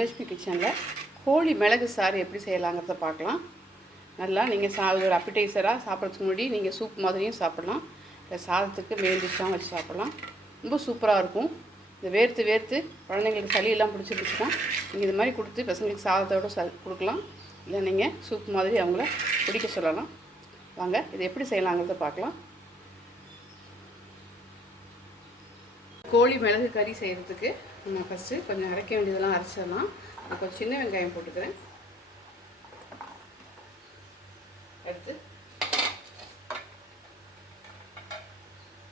தனலட்சுமி கிச்சனில் கோழி மிளகு சாறு எப்படி செய்யலாங்கிறத பார்க்கலாம். நல்லா நீங்கள் சா ஒரு அப்பிடைசராக சாப்பிட்றதுக்கு முன்னாடி நீங்கள் சூப் மாதிரியும் சாப்பிட்லாம். இல்லை சாதத்துக்கு மெயின் வச்சு சாப்பிட்லாம். ரொம்ப சூப்பராக இருக்கும். இந்த வேர்த்து வேர்த்து குழந்தைங்களுக்கு சளியெல்லாம் பிடிச்சிருந்துச்சுன்னா நீங்கள் இது மாதிரி கொடுத்து பசங்களுக்கு சாதத்தோட ச கொடுக்கலாம். இல்லை நீங்கள் சூப் மாதிரி அவங்கள குடிக்க சொல்லலாம். வாங்க இது எப்படி செய்யலாங்கிறத பார்க்கலாம். கோழி மிளகு கறி செய்கிறதுக்கு நம்ம ஃபஸ்ட்டு கொஞ்சம் அரைக்க வேண்டியதெல்லாம் அரைச்சிடலாம். நான் கொஞ்சம் சின்ன வெங்காயம் போட்டுக்கிறேன். அடுத்து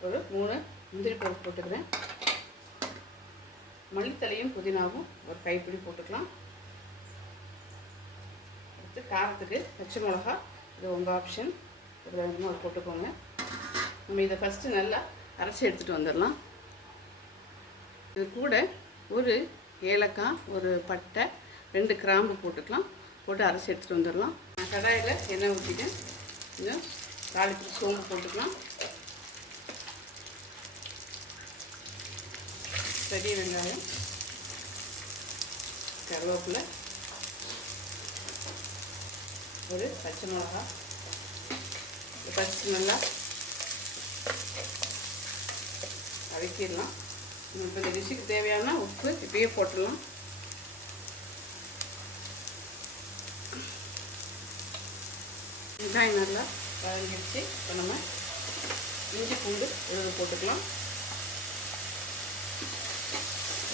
ஒரு மூணு முந்திரி பருப்பு போட்டுக்கிறேன். மல்லித்தலையும் புதினாவும் ஒரு கைப்பிடி போட்டுக்கலாம். அடுத்து காரத்துக்கு பச்சை மிளகா இது உங்கள் ஆப்ஷன் இதில் வேணுமோ அதை போட்டுக்கோங்க. நம்ம இதை ஃபஸ்ட்டு நல்லா அரைச்சி எடுத்துகிட்டு வந்துடலாம். இது கூட ஒரு ஏலக்காய் ஒரு பட்டை ரெண்டு கிராம்பு போட்டுக்கலாம். போட்டு அரைச்சி எடுத்துகிட்டு வந்துடலாம். நான் கடாயில் எண்ணெய் ஊற்றிட்டேன் கொஞ்சம் தாளிப்பு சோம்பு போட்டுக்கலாம். பெரிய வெங்காயம் கருவேப்பிலை ஒரு பச்சை மிளகா பச்சை நல்லா வதக்கிடலாம். இப்போ இந்த டிஷ்ஷுக்கு தேவையான உப்பு இப்பயே போட்டுடலாம். வெங்காயம் நல்லா வதங்கிடுச்சு இப்போ நம்ம இஞ்சி பூண்டு விழுது போட்டுக்கலாம்.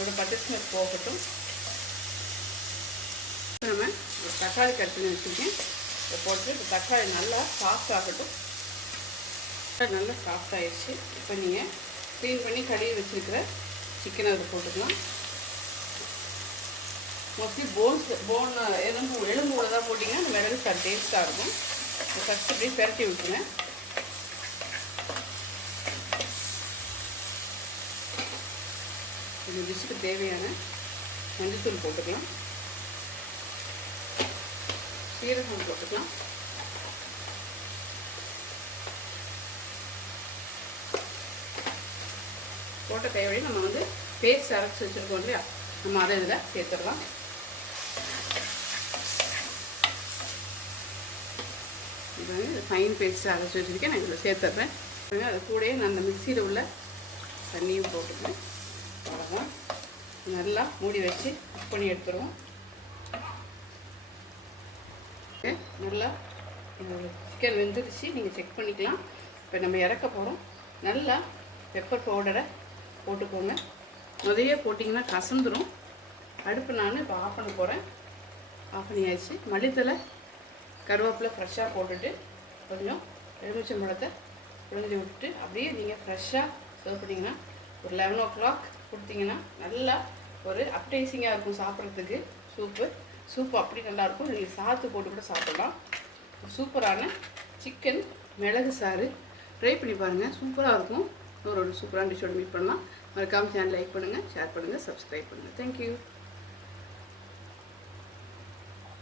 ஒரு பச்சை போகட்டும். நம்ம தக்காளி கட் வச்சுருக்கேன். இதை போட்டு இப்போ தக்காளி நல்லா சாஃப்ட் ஆகட்டும். நல்லா சாஃப்ட் ஆயிடுச்சு. இப்போ நீங்கள் க்ளீன் பண்ணி கழுவி வச்சுருக்கிற சிக்கன் அதில் போட்டுக்கலாம். மோஸ்ட்லி போன்ஸ் போன் எலும்பு எலும்பு உள்ளதாக போட்டிங்கன்னா அந்த மிளகு சார் டேஸ்ட்டாக இருக்கும். ஃபஸ்ட்டு அப்படியே பெரட்டி விட்டுருங்க. இந்த டிஷ்ஷுக்கு தேவையான மஞ்சத்தூள் போட்டுக்கலாம். சீரகம் போட்டுக்கலாம். போட்ட கைவழி நம்ம வந்து பேஸ்ட் அரைச்சி வச்சுருக்கோம் இல்லையா? நம்ம அதை இதில் சேர்த்துடலாம். இது வந்து ஃபைன் பேஸ்ட் அரைச்சி வச்சுருக்கேன். நான் இதில் சேர்த்துட்றேன் அது கூடயே நான் அந்த மிக்சியில் உள்ள தண்ணியும் போட்டுக்கிறேன். அவ்வளோதான் நல்லா மூடி வச்சு குக் பண்ணி எடுத்துருவோம். நல்லா சிக்கன் வெந்துருச்சு. நீங்கள் செக் பண்ணிக்கலாம். இப்போ நம்ம இறக்க போகிறோம் நல்லா பெப்பர் பவுடரை போட்டுக்கோங்க. முதல்ல போட்டிங்கன்னா கசந்துடும் அடுப்பு நான் இப்போ ஆஃப் பண்ண போகிறேன் ஆஃப் பண்ணியாச்சு. மல்லித்தலை கருவேப்பிலை ஃப்ரெஷ்ஷாக போட்டுட்டு கொஞ்சம் எலுமிச்சம் பழத்தை புழிஞ்சு விட்டுட்டு அப்படியே நீங்கள் ஃப்ரெஷ்ஷாக சர்வ் பண்ணிங்கன்னா ஒரு லெவன் ஓ கிளாக் கொடுத்தீங்கன்னா நல்லா ஒரு அப்டைசிங்காக இருக்கும் சாப்பிட்றதுக்கு. சூப்பு சூப்பு அப்படி நல்லாயிருக்கும் நீங்கள் சாத்து போட்டு கூட சாப்பிடலாம். சூப்பரான சிக்கன் மிளகு சாறு. ட்ரை பண்ணி பாருங்கள் சூப்பராக இருக்கும். இன்னொரு சூப்பரான டிஷ்ஷோட மீட் பண்ணலாம். மறக்காமல் சேனல் லைக் பண்ணுங்கள் ஷேர் பண்ணுங்கள் சப்ஸ்கிரைப் பண்ணுங்கள் தேங்க்யூ